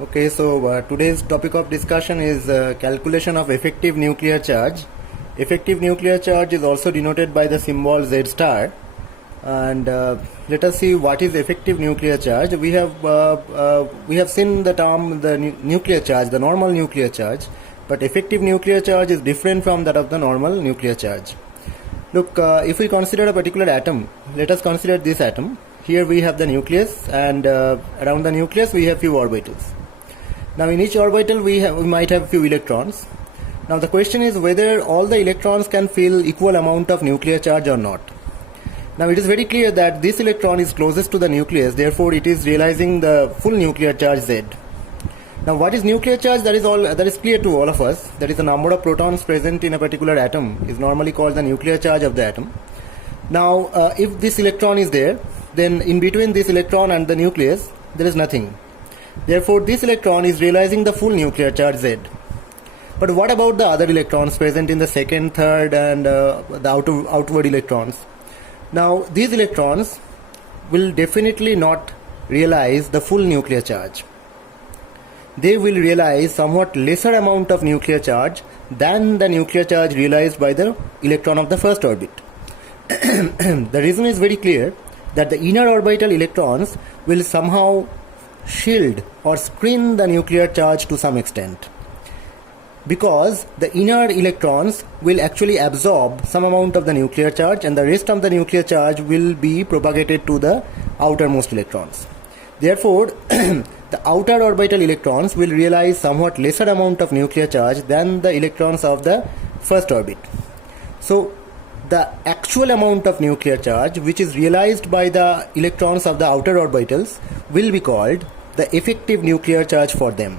Okay, so today's topic of discussion is calculation of effective nuclear charge. Effective nuclear charge is also denoted by the symbol Z star. And let us see what is effective nuclear charge. We have seen the term nuclear charge, the normal nuclear charge, but effective nuclear charge is different from that of the normal nuclear charge. Look, if we consider a particular atom, let us consider this atom. Here we have the nucleus, and around the nucleus we have few orbitals. Now in each orbital we might have few electrons. Now the question is whether all the electrons can feel equal amount of nuclear charge or not. Now it is very clear that this electron is closest to the nucleus, therefore it is realizing the full nuclear charge Z. Now what is nuclear charge? That is clear to all of us. That is the number of protons present in a particular atom is normally called the nuclear charge of the atom. Now if this electron is there, then in between this electron and the nucleus there is nothing. Therefore this electron is realizing the full nuclear charge Z. But what about the other electrons present in the second, third and the outward electrons? Now these electrons will definitely not realize the full nuclear charge. They will realize somewhat lesser amount of nuclear charge than the nuclear charge realized by the electron of the first orbit. The reason is very clear, that the inner orbital electrons will somehow shield or screen the nuclear charge to some extent, because the inner electrons will actually absorb some amount of the nuclear charge and the rest of the nuclear charge will be propagated to the outermost electrons. Therefore the outer orbital electrons will realize somewhat lesser amount of nuclear charge than the electrons of the first orbit. So the actual amount of nuclear charge which is realized by the electrons of the outer orbitals will be called the effective nuclear charge for them.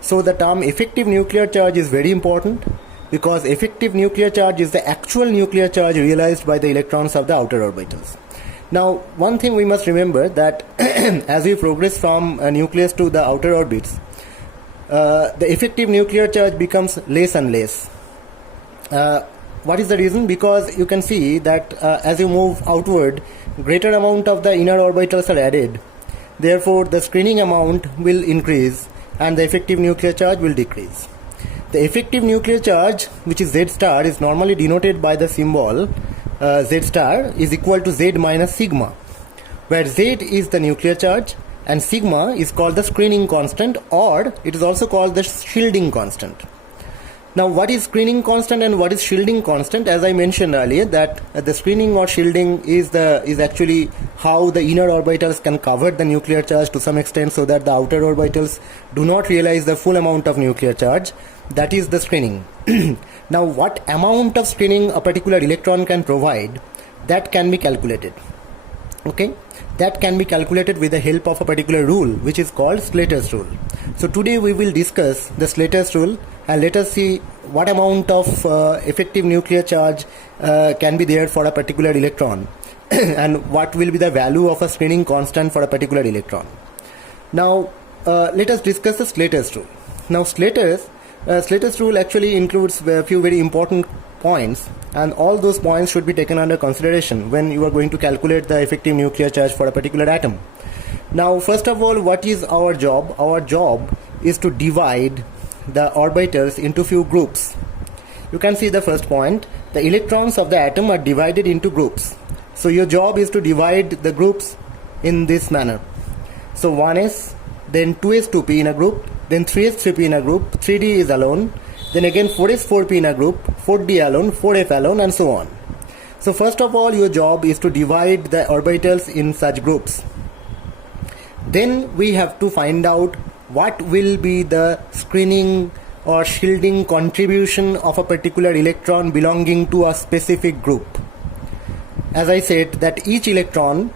So the term effective nuclear charge is very important, because effective nuclear charge is the actual nuclear charge realized by the electrons of the outer orbitals. Now one thing we must remember, that as we progress from a nucleus to the outer orbits, the effective nuclear charge becomes less and less. What is the reason? Because you can see that as you move outward, greater amount of the inner orbitals are added. Therefore the screening amount will increase and the effective nuclear charge will decrease. The effective nuclear charge, which is Z star, is normally denoted by the symbol Z star is equal to Z minus sigma, where Z is the nuclear charge and sigma is called the screening constant, or it is also called the shielding constant. Now what is screening constant and what is shielding constant? As I mentioned earlier, that the screening or shielding is actually how the inner orbitals can cover the nuclear charge to some extent, so that the outer orbitals do not realize the full amount of nuclear charge. That is the screening. Now what amount of screening a particular electron can provide, that can be calculated. Okay, that can be calculated with the help of a particular rule which is called Slater's rule. So today we will discuss the Slater's rule, and let us see what amount of effective nuclear charge can be there for a particular electron and what will be the value of a screening constant for a particular electron. Now let us discuss the Slater's rule. Now Slater's rule actually includes a few very important points, and all those points should be taken under consideration when you are going to calculate the effective nuclear charge for a particular atom. Now first of all, what is our job? Our job is to divide the orbitals into few groups. You can see the first point, the electrons of the atom are divided into groups. So your job is to divide the groups in this manner. So 1s, then 2s 2p in a group, then 3s 3p in a group, 3d is alone, then again 4s 4p in a group, 4d alone, 4f alone, and so on. So first of all, your job is to divide the orbitals in such groups. Then we have to find out what will be the screening or shielding contribution of a particular electron belonging to a specific group. As I said, that each electron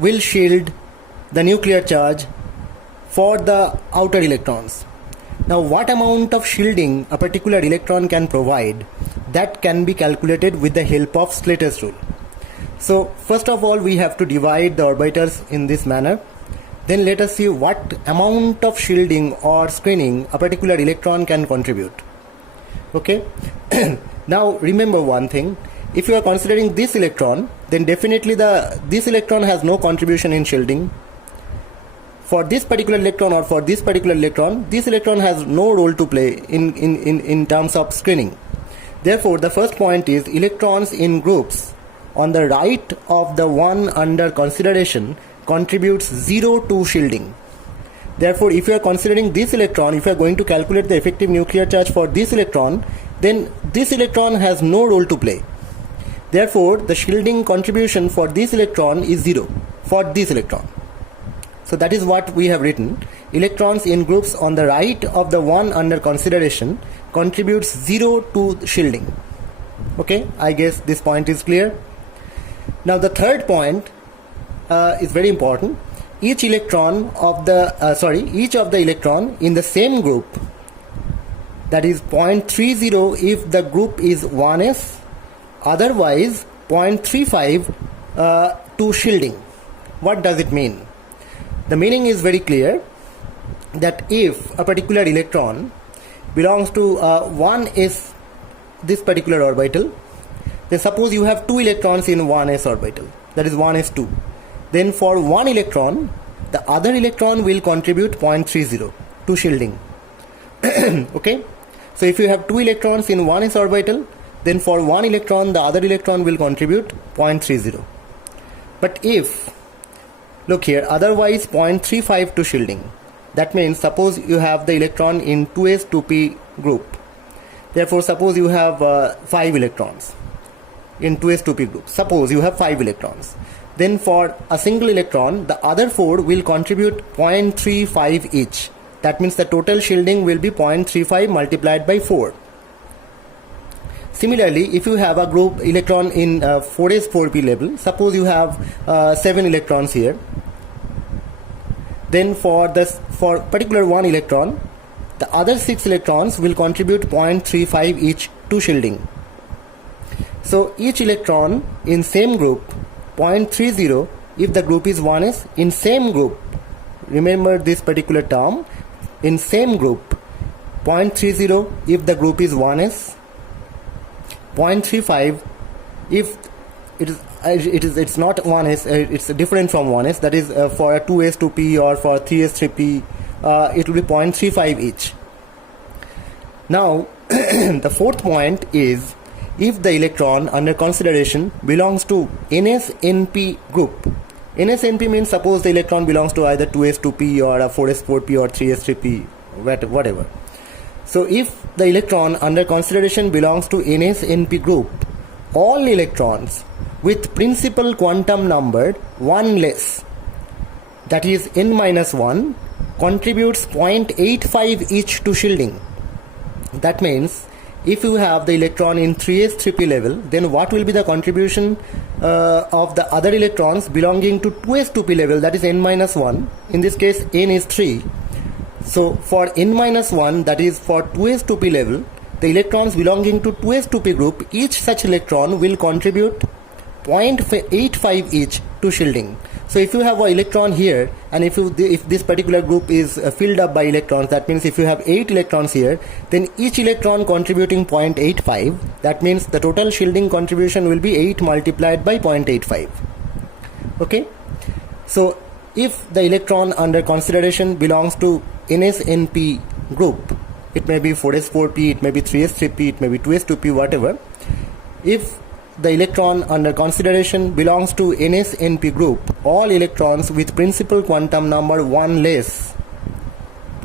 will shield the nuclear charge for the outer electrons. Now what amount of shielding a particular electron can provide, that can be calculated with the help of Slater's rule. So first of all, we have to divide the orbitals in this manner. Then let us see what amount of shielding or screening a particular electron can contribute. Okay. Now remember one thing, if you are considering this electron, then definitely this electron has no contribution in shielding. for this particular electron or for this particular electron, this electron has no role to play in terms of screening. Therefore, the first point is electrons in groups on the right of the one under consideration contributes 0 to shielding. Therefore, if you are considering this electron, if you are going to calculate the effective nuclear charge for this electron, then this electron has no role to play. Therefore, the shielding contribution for this electron is 0 for this electron. So that is what we have written. Electrons in groups on the right of the one under consideration contributes 0 to shielding. Okay, I guess this point is clear. Now the third point is very important. Each of the electron in the same group, that is 0.30 if the group is 1s, otherwise 0.35 to shielding. What does it mean? The meaning is very clear, that if a particular electron belongs to 1s, this particular orbital, then suppose you have 2 electrons in 1s orbital, that is 1s2. Then for one electron, the other electron will contribute 0.30 to shielding. Okay? So if you have 2 electrons in 1s orbital, then for one electron, the other electron will contribute 0.30. But if, look here, otherwise 0.35 to shielding. That means suppose you have the electron in 2s 2p group. Therefore, suppose you have 5 electrons in 2s 2p group. Suppose you have 5 electrons. Then for a single electron, the other 4 will contribute 0.35 each. That means the total shielding will be 0.35 multiplied by 4. Similarly, if you have a group electron in 4s 4p level, suppose you have 7 electrons here, then for particular one electron, the other 6 electrons will contribute 0.35 each to shielding. So each electron in same group, 0.30 if the group is 1s, in same group, remember this particular term, in same group, 0.30 if the group is 1s, 0.35 if it's not 1s, it's different from 1s, that is for a 2s 2p or for 3s 3p, it will be 0.35 each. Now the fourth point is, if the electron under consideration belongs to NS-NP group. NS-NP means suppose the electron belongs to either 2s 2p or a 4s 4p or 3s 3p, whatever. So if the electron under consideration belongs to NS-NP group, all electrons with principal quantum number 1 less, that is n-1, contributes 0.85 each to shielding. That means if you have the electron in 3s 3p level, then what will be the contribution of the other electrons belonging to 2s 2p level, that is n-1. In this case n is 3. So for n-1, that is for 2s 2p level, the electrons belonging to 2s 2p group, each such electron will contribute 0.85 each to shielding. So if you have an electron here, and if this particular group is filled up by electrons, that means if you have 8 electrons here, then each electron contributing 0.85, that means the total shielding contribution will be 8 multiplied by 0.85. Okay? So if the electron under consideration belongs to NS-NP group, it may be 4s 4p, it may be 3s 3p, it may be 2s 2p, whatever. If the electron under consideration belongs to NS-NP group, all electrons with principal quantum number 1 less,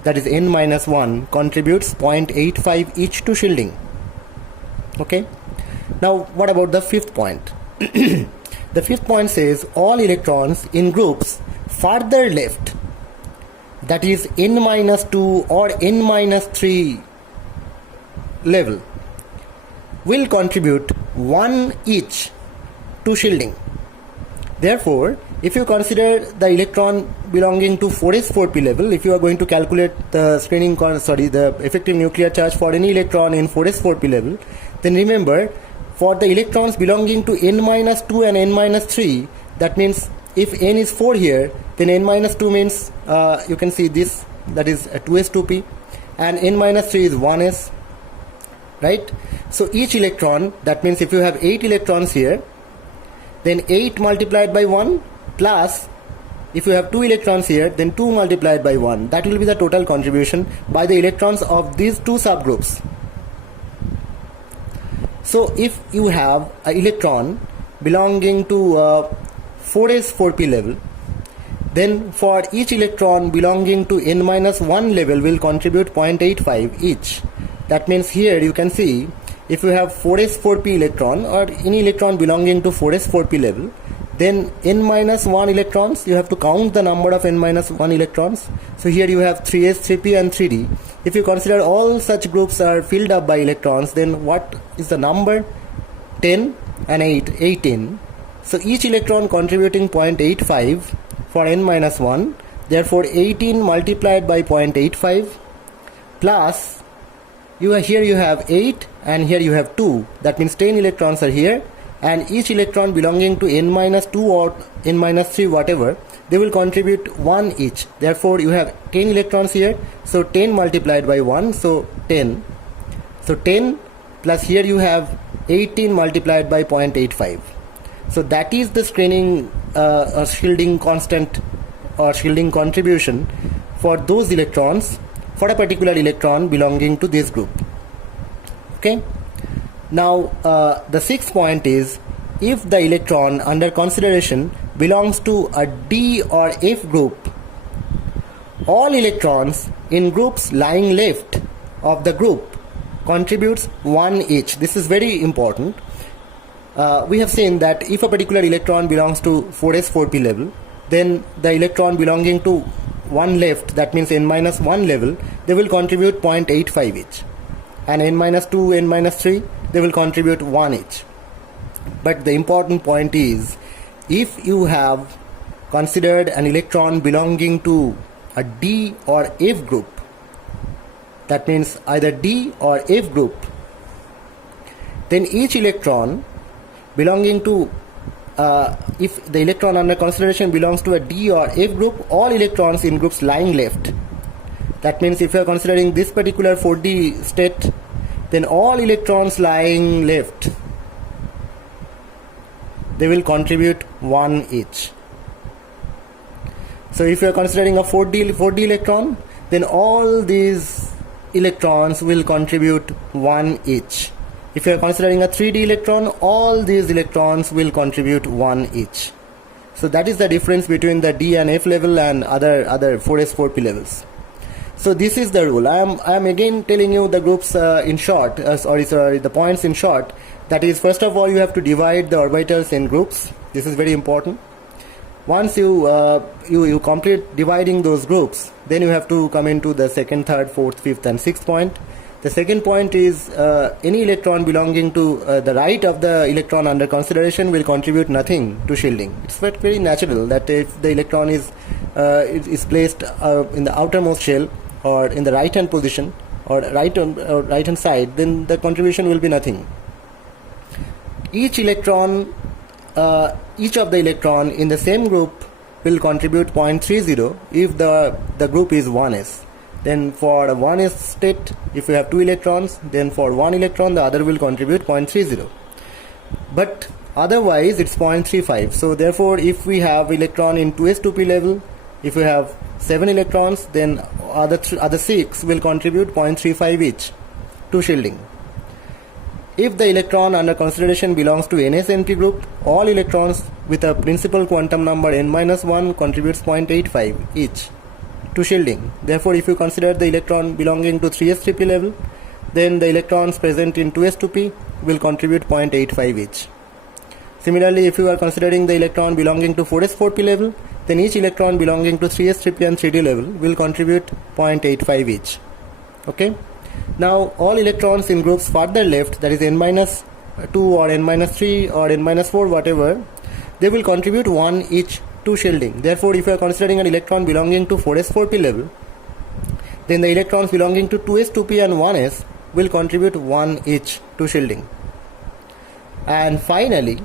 that is n-1, contributes 0.85 each to shielding. Okay? Now what about the fifth point? The fifth point says all electrons in groups further left, that is n-2 or n-3 level, will contribute 1 each to shielding. Therefore, if you consider the electron belonging to 4s 4p level, if you are going to calculate the the effective nuclear charge for any electron in 4s 4p level, then remember, for the electrons belonging to n-2 and n-3, that means if n is 4 here, then n-2 means you can see this, that is 2s 2p, and n-3 is 1s, right? So each electron, that means if you have 8 electrons here, then 8 multiplied by 1 plus if you have 2 electrons here, then 2 multiplied by 1, that will be the total contribution by the electrons of these 2 subgroups. So if you have an electron belonging to 4s 4p level, then for each electron belonging to n-1 level will contribute 0.85 each. That means here you can see, if you have 4s 4p electron or any electron belonging to 4s 4p level, then n-1 electrons, you have to count the number of n-1 electrons. So here you have 3s 3p and 3d. If you consider all such groups are filled up by electrons, then what is the number? 10 and 8, 18. So each electron contributing 0.85 for n-1, therefore 18 multiplied by 0.85 plus here you have 8 and here you have 2, that means 10 electrons are here, and each electron belonging to n-2 or n-3 whatever, they will contribute 1 each. Therefore you have 10 electrons here, so 10 multiplied by 1, so 10. So 10 plus here you have 18 multiplied by 0.85. So that is the screening or shielding constant or shielding contribution for those electrons for a particular electron belonging to this group. Okay. Now the sixth point is, if the electron under consideration belongs to a D or F group, all electrons in groups lying left of the group contributes 1 each. This is very important. We have seen that if a particular electron belongs to 4s 4p level, then the electron belonging to one left, that means n-1 level, they will contribute 0.85 each, and n-2 n-3 they will contribute 1 each. But the important point is, if you have considered an electron belonging to a D or F group, that means either D or F group, then each electron belonging to if the electron under consideration belongs to a D or F group, all electrons in groups lying left, that means if you are considering this particular 4D state, then all electrons lying left, they will contribute 1 each. So if you are considering a 4D electron, then all these electrons will contribute 1 each. If you are considering a 3D electron, all these electrons will contribute 1 each. So that is the difference between the D and F level and other 4s 4p levels. So this is the rule. I am again telling you the groups in short, the points in short. That is, first of all, you have to divide the orbitals in groups. This is very important. Once you complete dividing those groups, then you have to come into the second, third, fourth, fifth and sixth point. The second point is, any electron belonging to the right of the electron under consideration will contribute nothing to shielding. It's very natural that if the electron is placed in the outermost shell or in the right hand position or right hand side, then the contribution will be nothing. Each of the electron in the same group will contribute 0.30 if the group is 1s. Then for a 1s state, if you have 2 electrons, then for 1 electron the other will contribute 0.30. But otherwise it's 0.35. So therefore, if we have electron in 2s 2p level, if we have 7 electrons, then other 6 will contribute 0.35 each to shielding. If the electron under consideration belongs to ns-np group, all electrons with a principal quantum number n-1 contributes 0.85 each to shielding. Therefore, if you consider the electron belonging to 3s 3p level, then the electrons present in 2s 2p will contribute 0.85 each. Similarly, if you are considering the electron belonging to 4s 4p level, then each electron belonging to 3s 3p and 3d level will contribute 0.85 each. Okay. Now all electrons in groups further left, that is n-2 or n-3 or n-4 whatever, they will contribute 1 each to shielding. Therefore, if you are considering an electron belonging to 4s 4p level, then the electrons belonging to 2s 2p and 1s will contribute 1 each to shielding. And finally,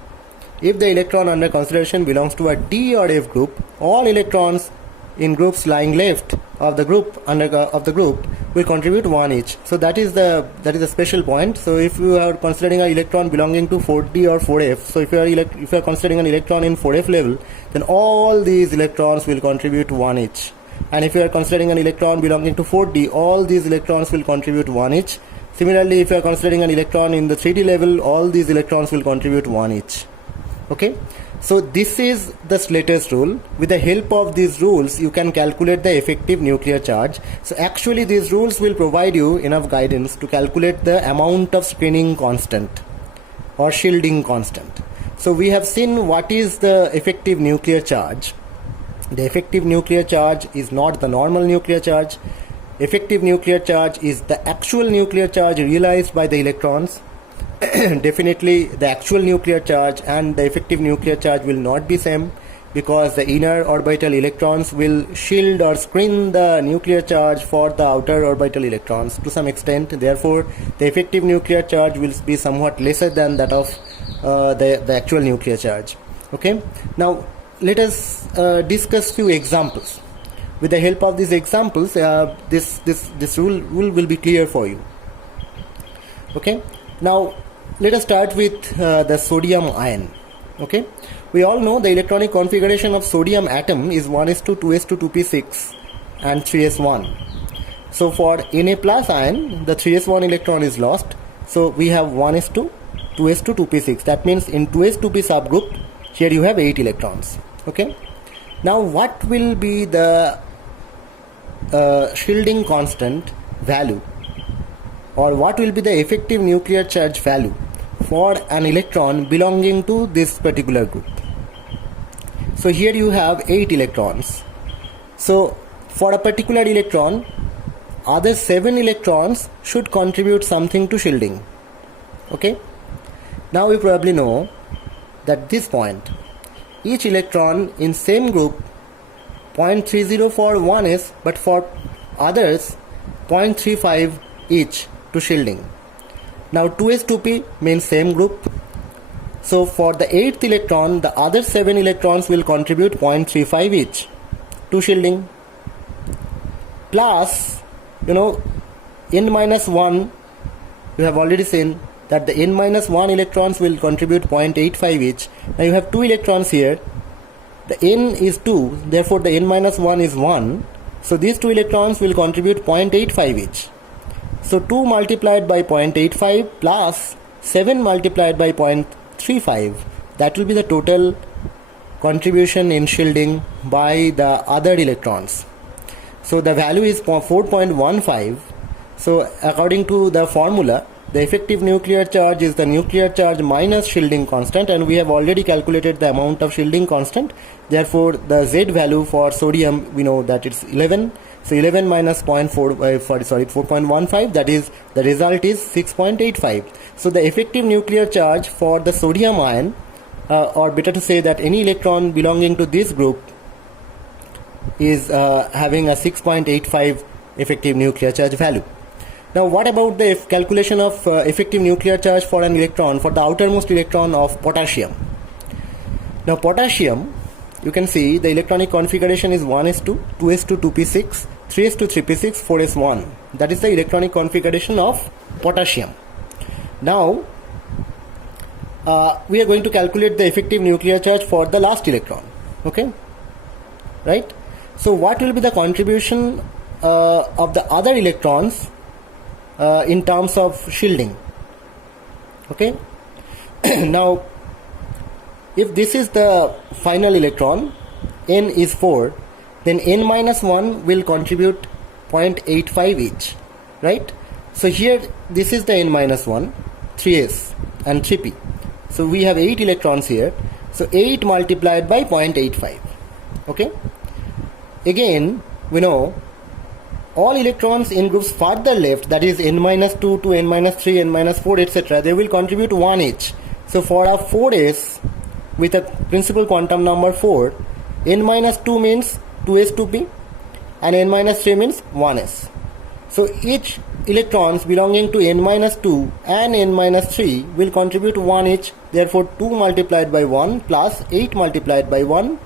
if the electron under consideration belongs to a D or F group, all electrons in groups lying left of the group will contribute 1 each. So that is the special point. So if you are considering an electron belonging to 4d or 4f, so if you are considering an electron in 4f level, then all these electrons will contribute 1 each. And if you are considering an electron belonging to 4d, all these electrons will contribute 1 each. Similarly, if you are considering an electron in the 3d level, all these electrons will contribute 1 each. Okay, so this is the Slater's rule. With the help of these rules, you can calculate the effective nuclear charge. So actually these rules will provide you enough guidance to calculate the amount of screening constant or shielding constant. So we have seen what is the effective nuclear charge. The effective nuclear charge is not the normal nuclear charge. Effective nuclear charge is the actual nuclear charge realized by the electrons. Definitely the actual nuclear charge and the effective nuclear charge will not be same, because the inner orbital electrons will shield or screen the nuclear charge for the outer orbital electrons to some extent. Therefore the effective nuclear charge will be somewhat lesser than that of the actual nuclear charge. Okay, now let us discuss few examples. With the help of these examples, this rule will be clear for you. Okay, now let us start with the sodium ion. Okay, we all know the electronic configuration of sodium atom is 1s2, 2s2, 2p6 and 3s1. So for Na plus ion, the 3s1 electron is lost. So we have 1s2, 2s2, 2p6. That means in 2s2p subgroup, here you have 8 electrons. Okay, now what will be the shielding constant value, or what will be the effective nuclear charge value for an electron belonging to this particular group? So here you have 8 electrons. So for a particular electron, other 7 electrons should contribute something to shielding. Okay, now you probably know that this point, each electron in same group 0.30 for 1s, but for others 0.35 each to shielding. Now 2s2p means same group. So for the 8th electron, the other 7 electrons will contribute 0.35 each to shielding. Plus, n minus 1, you have already seen that the n minus 1 electrons will contribute 0.85 each. Now you have 2 electrons here. The n is 2, therefore the n minus 1 is 1. So these 2 electrons will contribute 0.85 each. So 2 multiplied by 0.85 plus 7 multiplied by 0.35, that will be the total contribution in shielding by the other electrons. So the value is 4.15. So according to the formula, the effective nuclear charge is the nuclear charge minus shielding constant, and we have already calculated the amount of shielding constant. Therefore the Z value for sodium, we know that it's 11. So 11 minus 4.15, that is, the result is 6.85. So the effective nuclear charge for the sodium ion, or better to say that any electron belonging to this group, is having a 6.85 effective nuclear charge value. Now what about the calculation of effective nuclear charge for an electron, for the outermost electron of potassium? Now potassium, you can see the electronic configuration is 1s2, 2s2, 2p6, 3s2, 3p6, 4s1. That is the electronic configuration of potassium. Now we are going to calculate the effective nuclear charge for the last electron. Okay, right? So what will be the contribution of the other electrons in terms of shielding? Okay, now if this is the final electron, n is 4, then n minus 1 will contribute 0.85 each, right? So here this is the n minus 1, 3s and 3p. So we have 8 electrons here. So 8 multiplied by 0.85. Okay, again we know all electrons in groups further left, that is n minus 2 to n minus 3, n minus 4, etc., they will contribute 1 each. So for a 4s with a principal quantum number 4, n minus 2 means 2s2p and n minus 3 means 1s. So each electrons belonging to n minus 2 and n minus 3 will contribute 1 each. Therefore 2 multiplied by 1 plus 8 multiplied by 1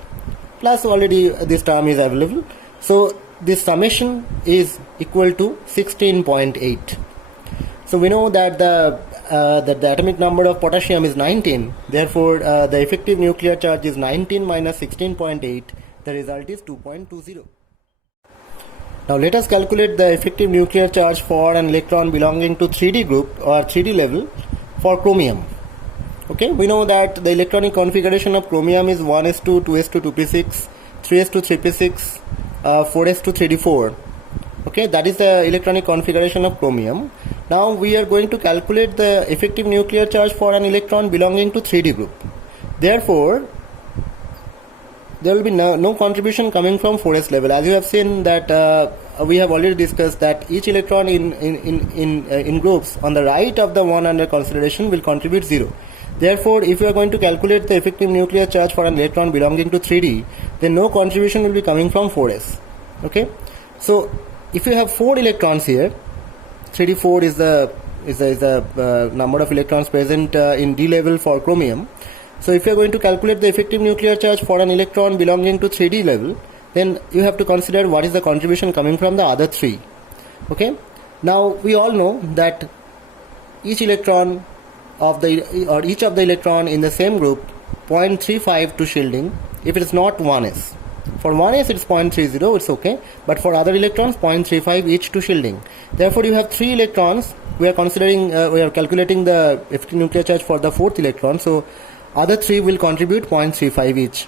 plus, already this term is available. So this summation is equal to 16.8. So we know that the atomic number of potassium is 19. Therefore, the effective nuclear charge is 19 minus 16.8. The result is 2.20. Now let us calculate the effective nuclear charge for an electron belonging to 3D group or 3D level for chromium. Okay, we know that the electronic configuration of chromium is 1s2, 2s2, 2p6, 3s2, 3p6, 4s2, 3d4. Okay, that is the electronic configuration of chromium. Now we are going to calculate the effective nuclear charge for an electron belonging to 3D group. Therefore, there will be no contribution coming from 4s level. As you have seen that we have already discussed that each electron in groups on the right of the one under consideration will contribute 0. Therefore, if you are going to calculate the effective nuclear charge for an electron belonging to 3D, then no contribution will be coming from 4s. Okay, so if you have 4 electrons here, 3d4 is the number of electrons present in D level for chromium. So if you are going to calculate the effective nuclear charge for an electron belonging to 3D level, then you have to consider what is the contribution coming from the other 3. Okay, now we all know that each electron of each of the electron in the same group 0.35 to shielding if it is not 1s. For 1s it's 0.30, it's okay, but for other electrons 0.35 each to shielding. Therefore you have 3 electrons. We are considering we are calculating the effective nuclear charge for the 4th electron, so other 3 will contribute 0.35 each.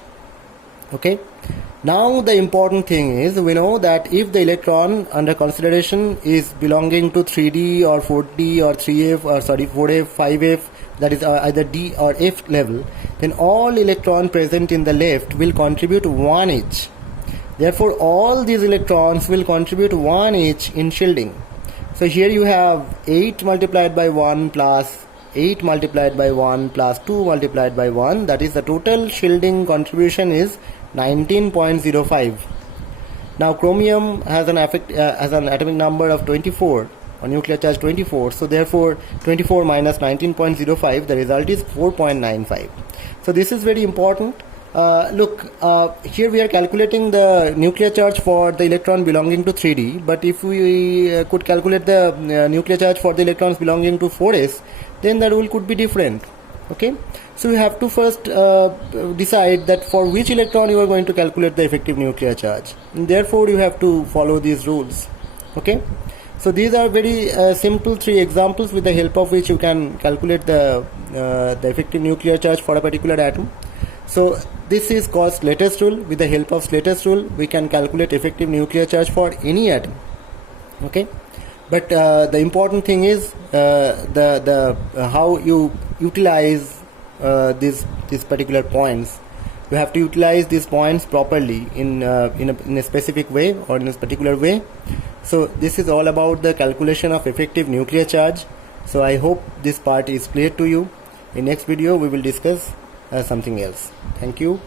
Okay, now the important thing is we know that if the electron under consideration is belonging to 3D or 4D or 3F or 4F, 5F, that is either D or F level, then all electrons present in the left will contribute 1 each. Therefore all these electrons will contribute 1 each in shielding. So here you have 8 multiplied by 1 plus 8 multiplied by 1 plus 2 multiplied by 1, that is the total shielding contribution is 19.05. Now chromium has an atomic number of 24 or nuclear charge 24, so therefore 24 minus 19.05, the result is 4.95. so this is very important. Look, here we are calculating the nuclear charge for the electron belonging to 3D, but if we could calculate the nuclear charge for the electrons belonging to 4s, then the rule could be different. Okay, so you have to first decide that for which electron you are going to calculate the effective nuclear charge, and therefore you have to follow these rules. Okay, so these are very simple 3 examples with the help of which you can calculate the effective nuclear charge for a particular atom. So this is called Slater's rule. With the help of Slater's rule we can calculate effective nuclear charge for any atom. Okay, but the important thing is how you utilize these particular points. You have to utilize these points properly in a specific way or in a particular way. So this is all about the calculation of effective nuclear charge. So I hope this part is clear to you. In next video we will discuss something else. Thank you.